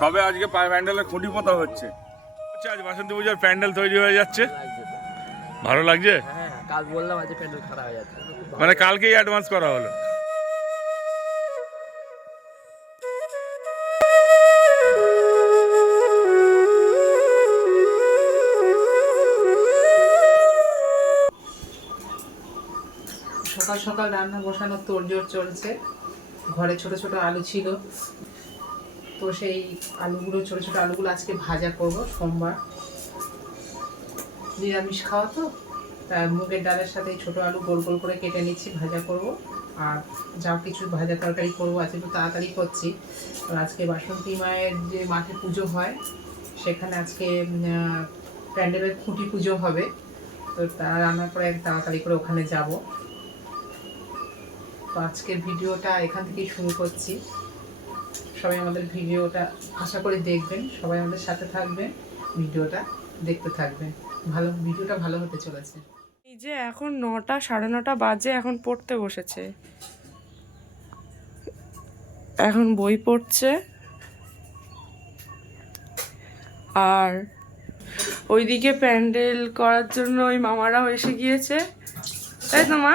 সবে আজকে প্যান্ডেলের খুঁটি পোতা হচ্ছে। আজ বাসন্তী পুজোর প্যান্ডেল তৈরি হয়ে যাচ্ছে, ভালো লাগছে। হ্যাঁ, কাল বললাম আজ প্যান্ডেল খারাপ হয়ে যাচ্ছে, মানে কালকেই অ্যাডভান্স করা হলো। সকাল সকাল রান্না বসানোর তোড়জোড় চলছে। ঘরে ছোট ছোট আলু ছিল, তো সেই ছোট ছোট আলুগুলো আজকে ভাজা করব। সোমবার নিরামিষ খাওয়া তো, তাই মুগের ডালের সাথে ছোট আলু গোল গোল করে কেটে নিচ্ছি, ভাজা করব। আর যা কিছু ভাজা তরকারি করবো, আজকে একটু তাড়াতাড়ি করছি। আজকে বাসন্তী মায়ের যে মাঠে পুজো হয়, সেখানে আজকে প্যান্ডেলের খুঁটি পুজো হবে, তো তা রান্না করে তাড়াতাড়ি করে ওখানে যাব। তো আজকের ভিডিওটা এখান থেকেই শুরু করছি। সবাই আমাদের ভিডিওটা আশা করি দেখবেন, সবাই আমাদের সাথে থাকবেন, ভিডিওটা দেখতে থাকবেন। ভিডিওটা ভালো হতে চলেছে। এই যে এখন 9টা 9:30 বাজে, এখন পড়তে বসেছে, এখন বই পড়ছে। আর ওইদিকে প্যান্ডেল করার জন্য ওই মামারাও এসে গিয়েছে, তাই তো মা?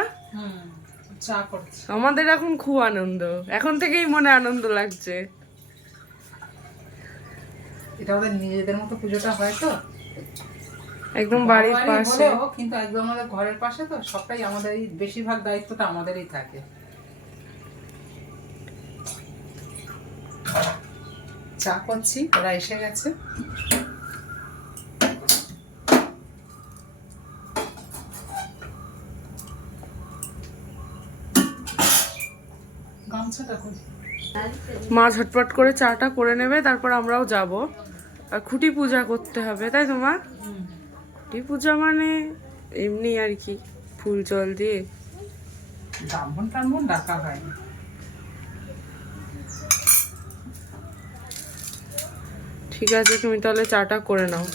চা করছি। আমাদের এখন খুব আনন্দ, এখন থেকেই মনে আনন্দ লাগছে। এটা আমাদের নিজেদের মতো পুজোটা হয় তো, একদম বাড়ির পাশে, কিন্তু একদম আমাদের ঘরের পাশে তো, সবটাই আমাদেরই, বেশিরভাগ দায়িত্বটা আমাদেরই থাকে। চা করছি, ওরা এসে গেছে। গামছাটা কই? মা ঝটপট করে চাটা করে নেবে, তারপর আমরাও যাব। আর খুঁটি পূজা করতে হবে, তাই তো মা? খুঁটি পূজা মানে এমনি আর কি, ফুল জল দিয়ে। ব্রাহ্মণ টাহ্মণ ডাকা হয়নি। ঠিক আছে, তুমি তাহলে চাটা করে নাও।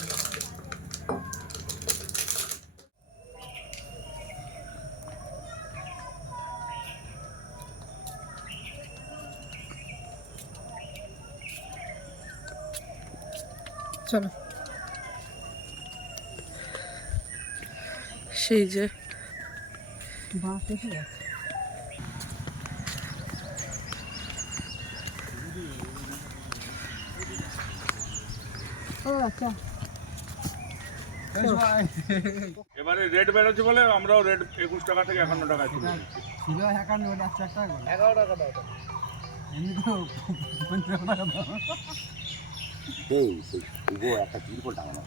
চলো। সেই যে এবারে রেট বেরোচ্ছে বলে আমরাও রেট 21 টাকা থেকে 51 টাকা ছিল। 11 টাকা দাও এমনি তো 50 টাকা দাও। একটা তিরপল টাঙানো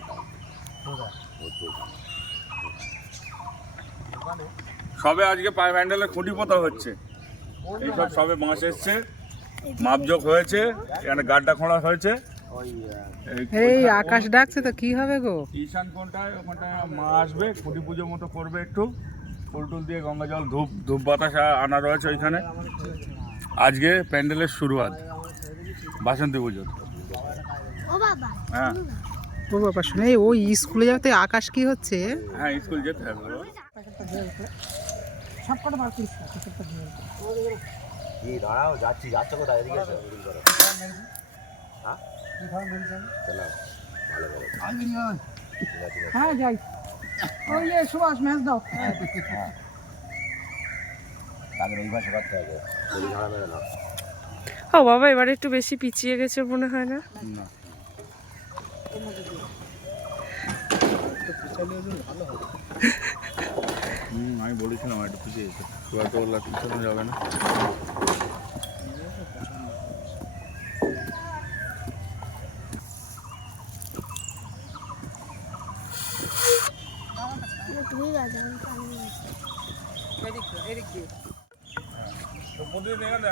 সবে আজকে প্যান্ডেলের খুঁটি পোতা হচ্ছে। এইসব সবে বাঁশ এসছে, মাপজোক হয়েছে, এখানে গাড্ডা খোঁড়া হয়েছে। এই আকাশ ডাকছে তো, কি হবে গো? ঈশান কোনটায়, ওখানটায় মা আসবে, খুঁটি পুজো মতো করবে, একটু ফুল টুল দিয়ে গঙ্গা জল ধূপ বাতাস আনা রয়েছে ওইখানে। আজকে প্যান্ডেলের শুরুয়াত বাসন্তী পুজোর। হ্যাঁ ও বাবা, শুনে ও স্কুলে যাতে আকাশ কি হচ্ছে? হ্যাঁ, স্কুল যেতে হবে। দাঁড়াও, যাচ্ছি কোথায়? এদিকে এসো। হ্যাঁ যাই। ওই সুভাষ ম্যাচ দাও। এই ভাষা করতে হবে, ও বাবা, এবার একটু বেশি পিছিয়ে গেছে মনে হয় না? আমি বলেছিলাম একটু পিছিয়ে যেতে, পিছনে যাবে না। প্রতিদিন এখানে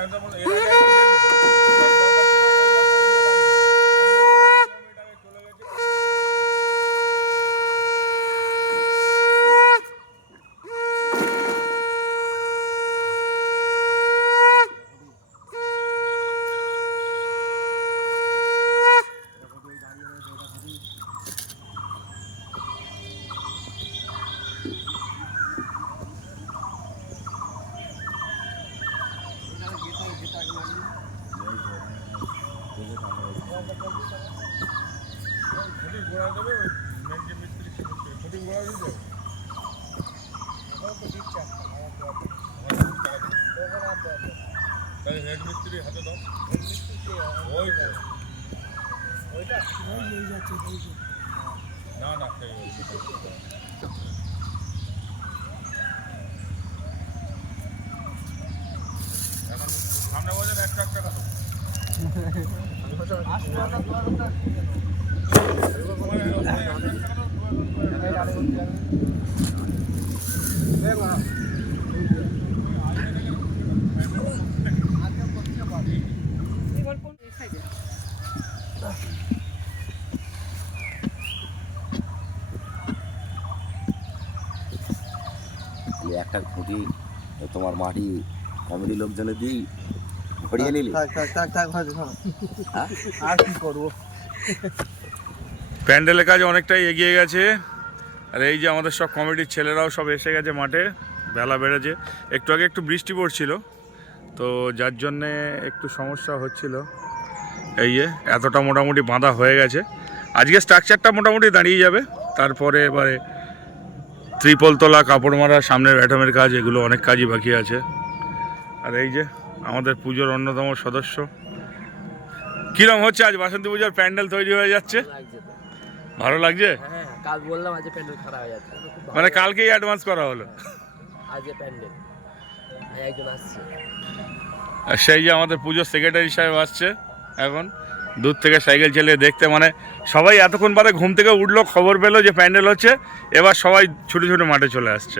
হেড মিস্ত্রি হাতে দাও ওই না না এখন সামনে বলেন একটা টাকা একটা খুঁটি তোমার মাটি কমিটি লোকজনে দিই ভরিয়ে নিলি। আর কি করবো? প্যান্ডেলের কাজ অনেকটাই এগিয়ে গেছে। আর এই যে আমাদের সব কমিটির ছেলেরাও সব এসে গেছে মাঠে, বেলা বেড়েছে। একটু আগে একটু বৃষ্টি পড়ছিল, তো যার জন্যে একটু সমস্যা হচ্ছিল। এই যে এতটা মোটামুটি বাঁধা হয়ে গেছে। আজকে স্ট্রাকচারটা মোটামুটি দাঁড়িয়ে যাবে। তারপরে এবারে ত্রিপল তোলা, কাপড় মারা, সামনের ব্যাটমের কাজ, এগুলো অনেক কাজই বাকি আছে। আর এই যে আমাদের পুজোর অন্যতম সদস্য। কিরম হচ্ছে আজ বাসন্তী পুজোর প্যান্ডেল তৈরি হয়ে যাচ্ছে? ভালো লাগছে? হ্যাঁ, কাল বললাম আজ প্যান্ডেল খারাপ হয়ে যাচ্ছে, মানে কালকেই অ্যাডভান্স করা হলো। আজ প্যান্ডেল একজন আসছে। আর সেই যে আমাদের পুজোর সেক্রেটারি সাহেব আসছে এখন দূর থেকে সাইকেল চালিয়ে দেখতে। মানে সবাই এতক্ষণ বাদে ঘুম থেকে উঠলো, খবর পেলো যে প্যান্ডেল হচ্ছে, এবার সবাই ছুটে ছুটে মাঠে চলে আসছে।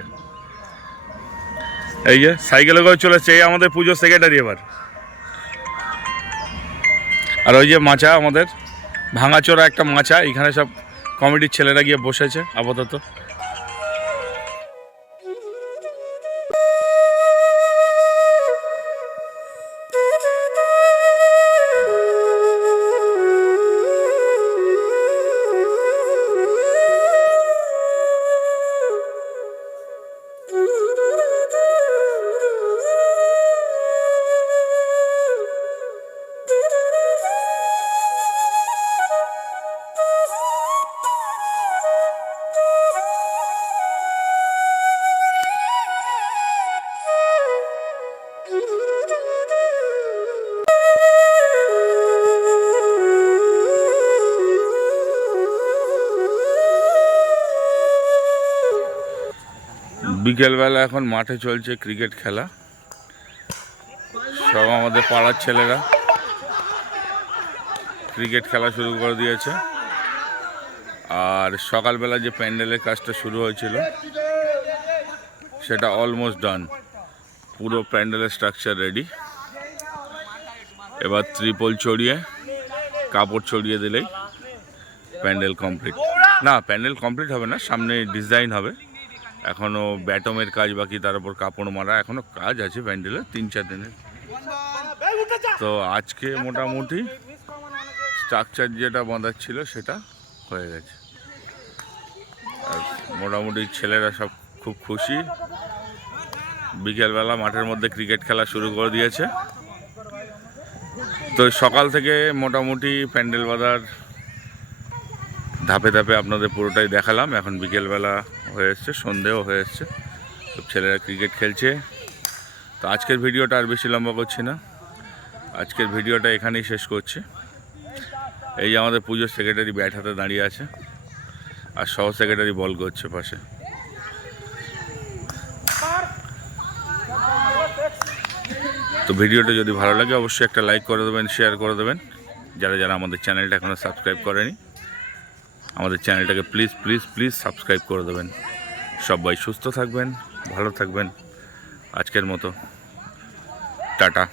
এই যে সাইকেলে করে চলেছে এই আমাদের পুজোর সেক্রেটারি এবার। আর ওই যে মাচা, আমাদের ভাঙাচোরা একটা মাচা, এখানে সব কমিটির ছেলেরা গিয়ে বসেছে আপাতত। বিকেলবেলা এখন মাঠে চলছে ক্রিকেট খেলা। সব আমাদের পাড়ার ছেলেরা ক্রিকেট খেলা শুরু করে দিয়েছে। আর সকালবেলা যে প্যান্ডেলের কাজটা শুরু হয়েছিল সেটা অলমোস্ট ডান, পুরো প্যান্ডেলের স্ট্রাকচার রেডি। এবার ত্রিপল চড়িয়ে কাপড় ছড়িয়ে দিলেই প্যান্ডেল কমপ্লিট। না, প্যান্ডেল কমপ্লিট হবে না, সামনে ডিজাইন হবে, এখনও ব্যাটমের কাজ বাকি, তার উপর কাপড় মারা, এখনও কাজ আছে প্যান্ডেলে 3-4 দিনের। তো আজকে মোটামুটি স্ট্রাকচার যেটা বাঁধার ছিল সেটা হয়ে গেছে। আর মোটামুটি ছেলেরা সব খুব খুশি। বিকেলবেলা মাঠের মধ্যে ক্রিকেট খেলা শুরু করে দিয়েছে। তো সকাল থেকে মোটামুটি প্যান্ডেল বাঁধার ধাপে ধাপে আপনাদের পুরোটাই দেখালাম। এখন বিকেলবেলা হয়ে এসছে, সন্ধেও হয়ে এসছে, সব ছেলেরা ক্রিকেট খেলছে। তো আজকের ভিডিওটা আর বেশি লম্বা করছি না, আজকের ভিডিওটা এখানেই শেষ করছি। এই যে আমাদের পুজোর সেক্রেটারি ব্যাট হাতে দাঁড়িয়ে আছে, আর সহ সেক্রেটারি বল করছে পাশে। তো ভিডিওটা যদি ভালো লাগে অবশ্যই একটা লাইক করে দেবেন, শেয়ার করে দেবেন। যারা যারা আমাদের চ্যানেলটা এখনও সাবস্ক্রাইব করেনি, আমাদের চ্যানেলটাকে প্লিজ প্লিজ প্লিজ সাবস্ক্রাইব করে দেবেন। সবাই সুস্থ থাকবেন, ভালো থাকবেন। আজকের মতো টাটা।